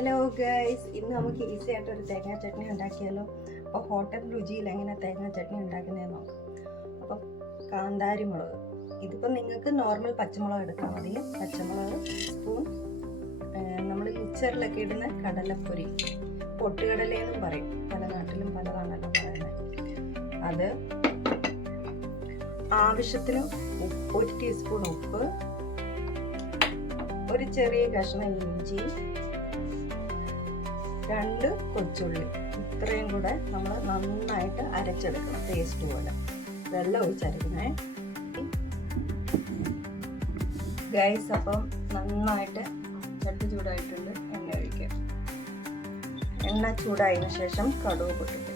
Hello guys, ഇന്ന് നമുക്ക് easy ആയിട്ട് ഒരു തേങ്ങാ ചട്നി ഉണ്ടാക്കിയാലോ. അപ്പോൾ ഹോട്ടൽ രുചിയിൽ എങ്ങനെ തേങ്ങാ ചട്നി ഉണ്ടാക്കുന്നതെന്ന് നോക്കാം. അപ്പം കാന്താരി മുളക്, ഇതിപ്പോൾ നിങ്ങൾക്ക് നോർമൽ പച്ചമുളക് എടുത്താൽ മതി. പച്ചമുളക് സ്പൂൺ, നമ്മൾ മിക്സറിലൊക്കെ ഇടുന്ന കടലപ്പൊരി, പൊട്ടുകടലയെന്നും പറയും, പല നാട്ടിലും പലതാണല്ലോ പറയുന്നത്. അത് ആവശ്യത്തിന് 1 ടീസ്പൂൺ ഉപ്പ്, ഒരു ചെറിയ കഷ്ണം ഇഞ്ചി, 2 കൊച്ചുള്ളി, ഇത്രയും കൂടെ നമ്മൾ നന്നായിട്ട് അരച്ചെടുക്കണം. പേസ്റ്റ് പോലെ വെള്ളം ഒഴിച്ചരക്കണേ ഗൈസ്. അപ്പം നന്നായിട്ട് ചട്ടി ചൂടായിട്ടുണ്ട്, എണ്ണ ഒഴിക്കുക. എണ്ണ ചൂടായതിനു ശേഷം കടുക് പൊട്ടിക്കുക.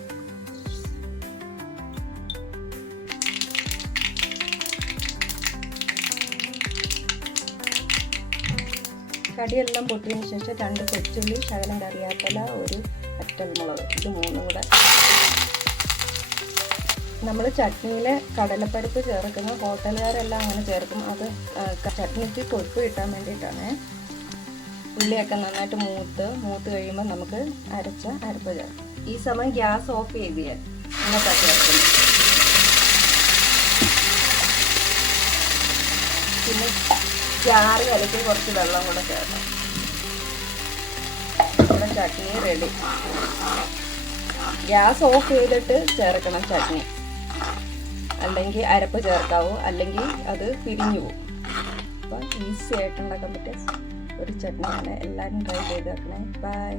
കടിയെല്ലാം പൊട്ടിയതിന് ശേഷം 2 കൊച്ചുള്ളി, ശകലം കറിവേപ്പില, ഒരു വറ്റൽമുളക്, ഇത് 3 കൂടെ. നമ്മൾ ചട്നിയിൽ കടലപ്പരിപ്പ് ചേർക്കുന്ന ഹോട്ടലുകാരെല്ലാം അങ്ങനെ ചേർക്കും. അത് ചട്നിക്ക് കൊഴുപ്പ് കിട്ടാൻ വേണ്ടിയിട്ടാണ്. ഉള്ളിയൊക്കെ നന്നായിട്ട് മൂത്ത് കഴിയുമ്പോൾ നമുക്ക് അരപ്പ് ചേർക്കാം. ഈ സമയം ഗ്യാസ് ഓഫ് ചെയ്ത് എന്നിട്ടാണ് ചേർക്കുന്നത്. പിന്നെ ചാറ് കലക്കി കുറച്ച് വെള്ളം കൂടെ ചേർക്കാം. നമ്മുടെ ചട്നി റെഡി. ഗ്യാസ് ഓഫ് ചെയ്തിട്ട് ചേർക്കണം ചട്നി, അല്ലെങ്കിൽ അരപ്പ് ചേർക്കാവൂ, അല്ലെങ്കിൽ അത് പിരിഞ്ഞു പോകും. അപ്പോൾ ഈസി ആയിട്ട് ഉണ്ടാക്കാൻ പറ്റിയ ഒരു ചട്നിയാണ്. എല്ലാവരും ട്രൈ ചെയ്ത് വെക്കണേ. ബൈ.